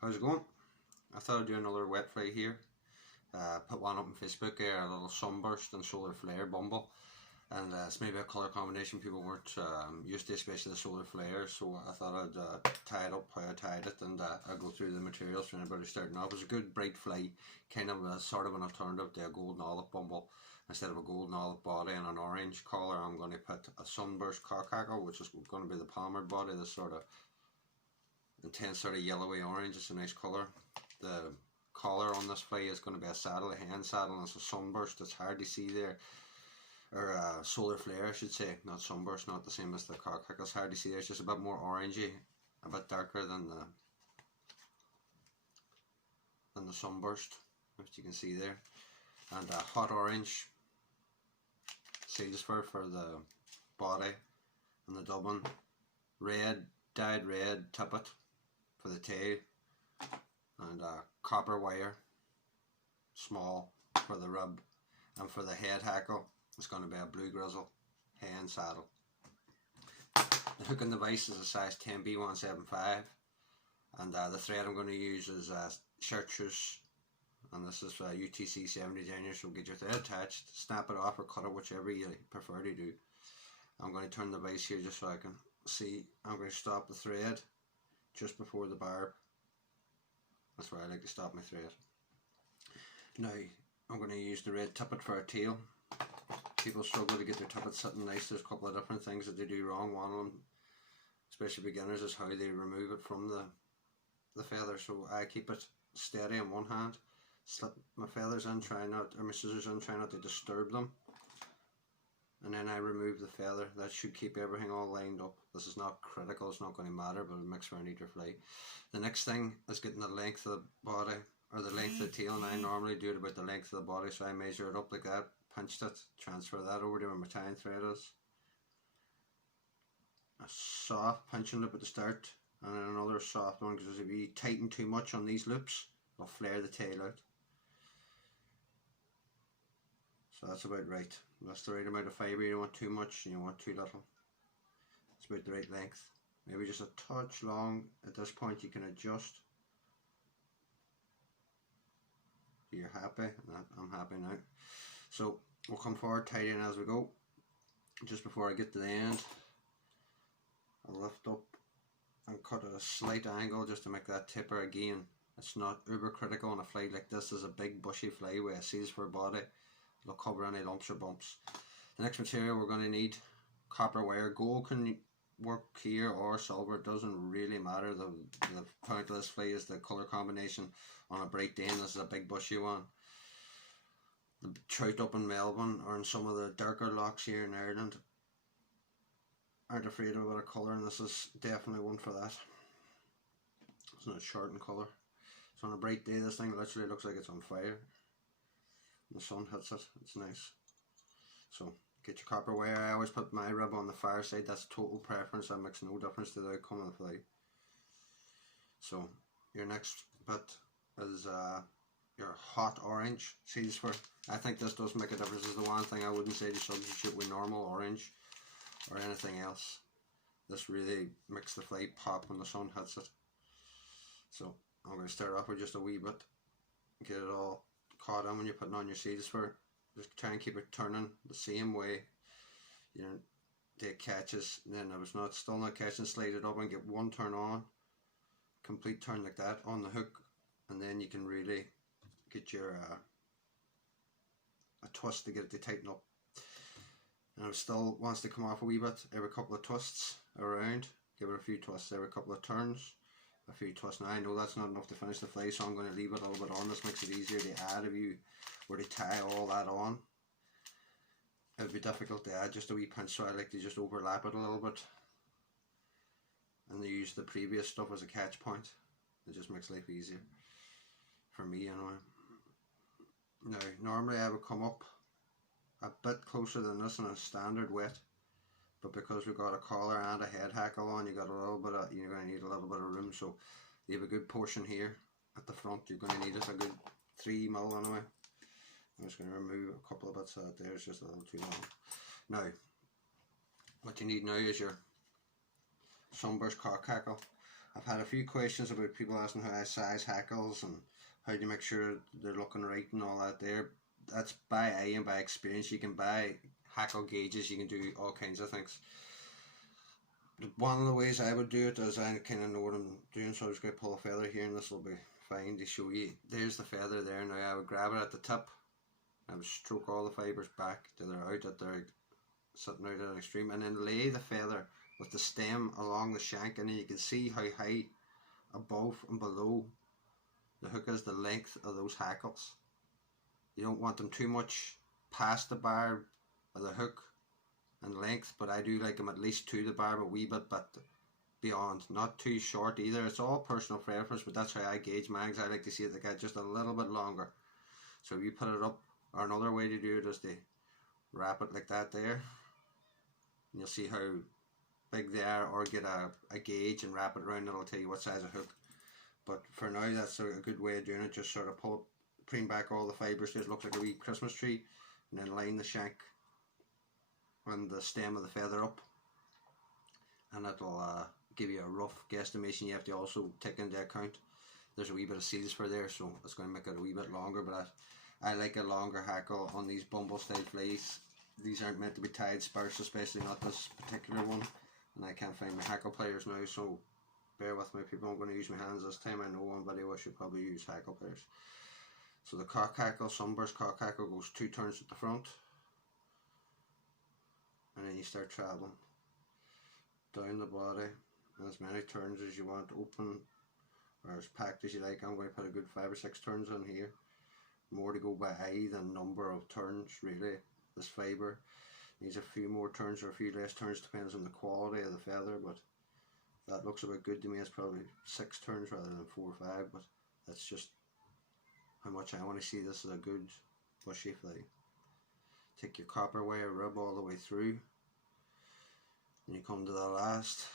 How's it going? I thought I'd do another wet fly here. Put one up on Facebook here, a little sunburst and solar flare bumble. And it's maybe a colour combination people weren't used to, especially the solar flare. So I thought I'd tie it up how I tied it, and I'll go through the materials for anybody starting off. It was a good bright fly, kind of a sort of an alternative to a golden olive bumble. Instead of a golden olive body and an orange collar, I'm going to put a sunburst cockhackle, which is going to be the palmer body, this sort of intense sort of yellowy orange. It's a nice colour. The collar on this fly is going to be a saddle, a hen saddle, and it's a sunburst. It's hard to see there, or solar flare I should say, not sunburst, not the same as the cockhackle. It's hard to see there. It's just a bit more orangey, a bit darker than the sunburst, which you can see there, and a hot orange seals fur for the body and the dubbing, red, dyed red tippet for the tail, and copper wire, small, for the rib, and for the head hackle it's going to be a blue grizzle hen saddle. The hook and the vise is a size 10B175, and the thread I'm going to use is chartreuse, and this is UTC 70 denier, so get your thread attached, snap it off or cut it, whichever you prefer to do. I'm going to turn the vise here just so I can see. I'm going to stop the thread just before the barb. That's where I like to stop my thread. Now I'm going to use the red tippet for a tail. People struggle to get their tippet sitting nice. There's a couple of different things that they do wrong. One of them, especially beginners, is how they remove it from the feather. So I keep it steady in one hand, slip my feathers in, my scissors in, try not to disturb them, and then I remove the feather. That should keep everything all lined up. This is not critical, it's not going to matter, but it makes for a neater fly. The next thing is getting the length of the body, or the length of the tail, and I normally do it about the length of the body, so I measure it up like that, pinched it, transfer that over to where my tying thread is. A soft pinching loop at the start, and then another soft one, because if you tighten too much on these loops, it'll flare the tail out. So that's about right. That's the right amount of fibre. You don't want too much and you want too little. It's about the right length. Maybe just a touch long. At this point you can adjust. You're happy? I'm happy now. So we'll come forward, tidying as we go. Just before I get to the end, I'll lift up and cut at a slight angle just to make that tipper again. It's not uber critical on a fly like this. Is a big bushy fly with a seals for a body. It'll cover any lumps or bumps. The next material we're going to need, copper wire. Gold can work here or silver, it doesn't really matter. The point of this fly is the colour combination on a bright day, and this is a big bushy one. The trout up in Melbourne or in some of the darker lochs here in Ireland aren't afraid of a bit of colour, and this is definitely one for that. It's not short in colour. So on a bright day this thing literally looks like it's on fire. The sun hits it, it's nice. So get your copper wire. I always put my rib on the far side, that's total preference, that makes no difference to the outcome of the fly. So your next bit is your hot orange seals fur. I think this does make a difference. This is the one thing I wouldn't say to substitute with normal orange or anything else. This really makes the fly pop when the sun hits it. So I'm going to start off with just a wee bit, get it all caught in when you're putting on your seals fur. Just try and keep it turning the same way, you know, it catches. And then if it's still not catching, slide it up and get one turn on, complete turn like that on the hook, and then you can really get your a twist to get it to tighten up. And if it still wants to come off a wee bit, every couple of twists around, give it a few twists every couple of turns. A few twists. Now I know that's not enough to finish the fly, so I'm going to leave it a little bit on. This makes it easier to add. If you were to tie all that on, it would be difficult to add just a wee pinch, so I like to just overlap it a little bit and use the previous stuff as a catch point. It just makes life easier for me anyway. Now normally I would come up a bit closer than this in a standard wet, but because we've got a collar and a head hackle on, you're going to need a little bit of room. So you have a good portion here at the front. You're going to need it a good 3 mil anyway. I'm just going to remove a couple of bits out there. It's just a little too long. Now, what you need now is your sunburst cockhackle. I've had a few questions about people asking how I size hackles and how do you make sure they're looking right and all that there. That's by eye and by experience. You can buy hackle gauges, you can do all kinds of things. One of the ways I would do it is I kind of know what I'm doing, so I'm just going to pull a feather here and this will be fine to show you. There's the feather there. Now I would grab it at the tip, I would stroke all the fibres back till they're out, that they're sitting out at an extreme, and then lay the feather with the stem along the shank, and then you can see how high above and below the hook is, the length of those hackles. You don't want them too much past the barb of the hook and length, but I do like them at least to the barb, a wee bit but beyond, not too short either. It's all personal preference, but that's how I gauge mine. I like to see it they get just a little bit longer. So if you put it up, or another way to do it is to wrap it like that there, and you'll see how big they are, or get a gauge and wrap it around and it'll tell you what size of hook. But for now, that's a good way of doing it. Just sort of pull, preen back all the fibres, just looks like a wee Christmas tree, and then line the shank and the stem of the feather up, and it'll give you a rough guesstimation. You have to also take into account there's a wee bit of seals for there, so it's going to make it a wee bit longer, but I like a longer hackle on these bumble style fleas. These aren't meant to be tied sparse, especially not this particular one, and I can't find my hackle pliers now, so bear with me people. I'm going to use my hands this time. I know one video I should probably use hackle pliers. So the cock hackle, sunburst cock hackle, goes 2 turns at the front, and then you start travelling down the body as many turns as you want, open or as packed as you like. I'm going to put a good 5 or 6 turns in here, more to go by eye than number of turns really. This fibre needs a few more turns or a few less turns, depends on the quality of the feather, but that looks about good to me. It's probably 6 turns rather than 4 or 5, but that's just how much I want to see this as a good bushy flea. Take your copper wire rib all the way through, and you come to the last.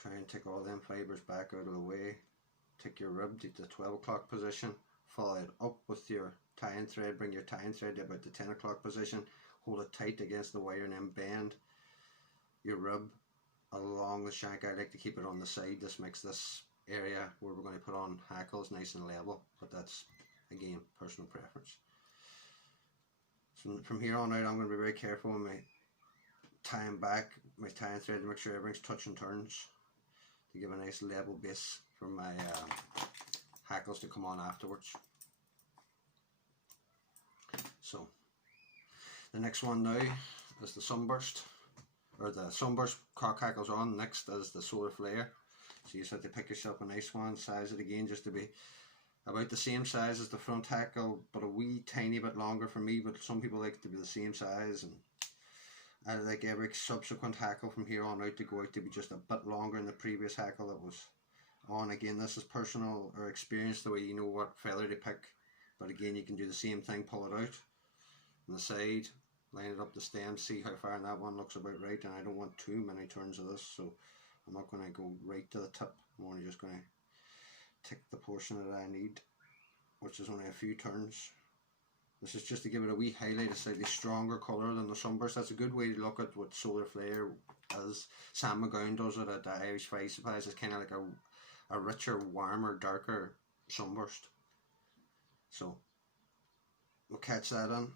Try and take all them fibres back out of the way. Take your rib to the 12 o'clock position, follow it up with your tying thread, bring your tying thread to about the 10 o'clock position, hold it tight against the wire, and then bend your rib along the shank. I like to keep it on the side. This makes this area where we're going to put on hackles nice and level, but that's again personal preference. So from here on out, I'm going to be very careful with my tying back, my tying thread, to make sure everything's touch and turns, to give a nice level base for my hackles to come on afterwards. So the next one now is the sunburst, or the sunburst cock hackles on. Next is the solar flare. So you just have to pick yourself a nice one, size it again just to be about the same size as the front hackle, but a wee tiny bit longer for me, but some people like it to be the same size, and I like every subsequent hackle from here on out to go out to be just a bit longer than the previous hackle that was on. Again, this is personal or experience, the way you know what feather to pick, but again you can do the same thing, pull it out on the side, line it up the stem, see how far, and that one looks about right, and I don't want too many turns of this, so I'm not going to go right to the tip. I'm only just going to take the portion that I need, which is only a few turns. This is just to give it a wee highlight, a slightly stronger colour than the sunburst. That's a good way to look at what solar flare is. Sam McGowan does it at the Irish Fly Supplies. It's kind of like a richer, warmer, darker sunburst. So we'll catch that in.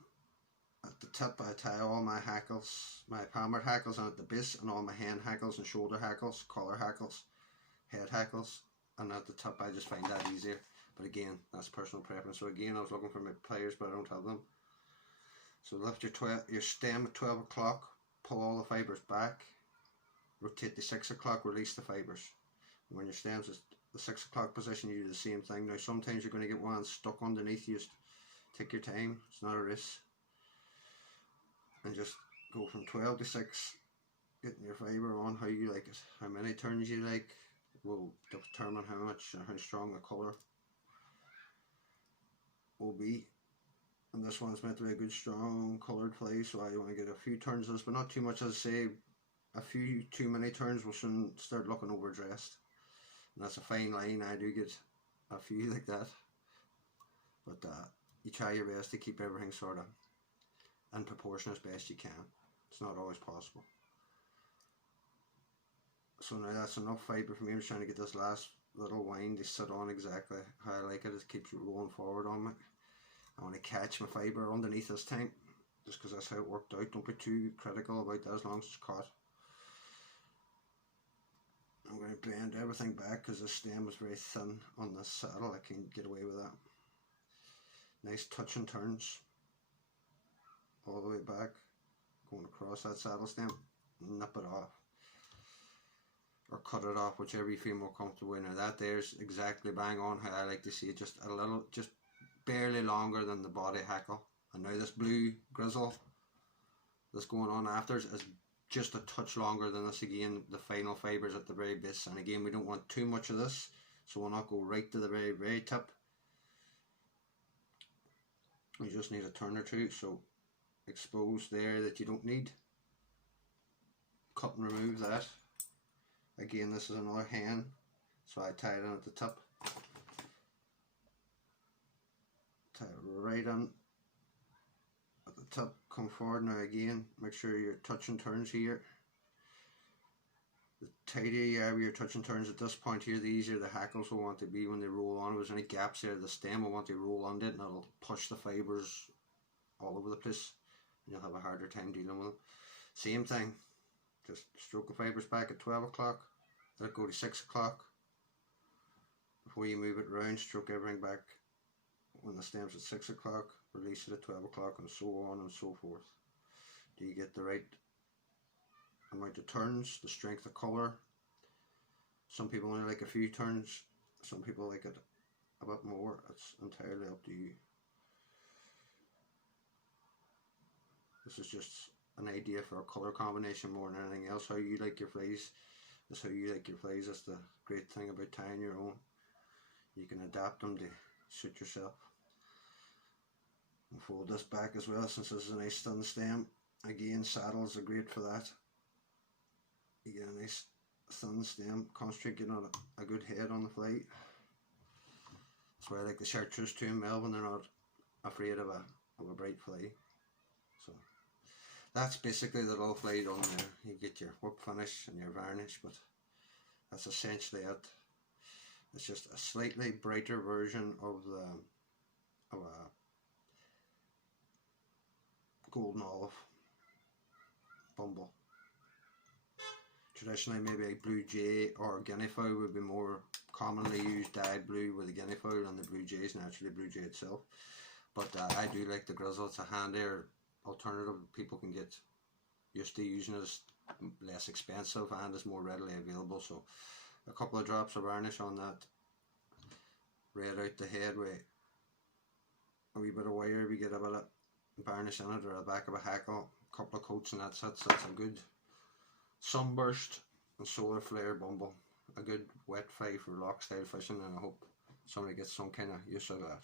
At the tip I tie all my hackles, my palmate hackles, and at the base and all my hand hackles and shoulder hackles, collar hackles, head hackles, and at the tip I just find that easier. But again, that's personal preference. So again, I was looking for my pliers, but I don't have them. So lift your stem at 12 o'clock, pull all the fibres back, rotate to 6 o'clock, release the fibres. When your stem's at the 6 o'clock position, you do the same thing. Now sometimes you're going to get one stuck underneath you. Just take your time, it's not a race. And just go from 12 to 6, getting your fibre on how you like it. How many turns you like will determine how much and how strong the colour will be. And this one's meant to be a good strong coloured fly, so I want to get a few turns of this, but not too much. As I say, a few too many turns will soon start looking overdressed, and that's a fine line. I do get a few like that, but you try your best to keep everything sort of in proportion as best you can. It's not always possible. So now that's enough fibre for me. I'm just trying to get this last little wind to sit on exactly how I like it. It keeps rolling forward on me. I want to catch my fibre underneath this time, just because that's how it worked out. Don't be too critical about that as long as it's caught. I'm going to blend everything back because the stem is very thin on this saddle. I can get away with that. Nice touch and turns all the way back, going across that saddle stem, nip it off or cut it off, whichever you feel more comfortable with. Now that there's exactly bang on how I like to see it, just a little, just barely longer than the body hackle. And now this blue grizzle that's going on after is just a touch longer than this. Again, the final fibres at the very base, and again we don't want too much of this, so we'll not go right to the very tip. You just need a turn or two, so expose there that you don't need, cut and remove that. Again, this is another hen, so I tie it in at the tip, tie it right in at the tip, come forward. Now again, make sure your touch and turns here. The tighter you are with your touch and turns at this point here, the easier the hackles will want to be when they roll on. If there's any gaps there, the stem will want to roll under it, and it'll push the fibres all over the place, and you'll have a harder time dealing with them. Same thing, just stroke the fibres back at 12 o'clock, let it go to 6 o'clock. Before you move it round, stroke everything back when the stem's at 6 o'clock, release it at 12 o'clock, and so on and so forth. Do you get the right amount of turns, the strength of colour? Some people only like a few turns, some people like it a bit more. It's entirely up to you. This is just an idea for a colour combination more than anything else. How you like your flies is how you like your flies. That's the great thing about tying your own. You can adapt them to suit yourself. And fold this back as well, since this is a nice thin stem. Again, saddles are great for that. You get a nice thin stem, concentrate getting on a good head on the fly. That's why I like the chartreuse too in Melbourne. They're not afraid of a bright fly. So that's basically the little fly done there. You get your whip finish and your varnish, but that's essentially it. It's just a slightly brighter version of a golden olive bumble. Traditionally, maybe a blue jay or guinea fowl would be more commonly used dyed blue with a guinea fowl, and the blue jay is naturally blue jay itself. But I do like the grizzle. It's a handier alternative. People can get used to using it. It's less expensive and is more readily available. So a couple of drops of varnish on that, red out the head with a wee bit of wire. We get a bit of varnish in it, or the back of a hackle, a couple of coats, and that's it. So it's a good sunburst and solar flare bumble. A good wet fly for lock style fishing, and I hope somebody gets some kind of use out of that.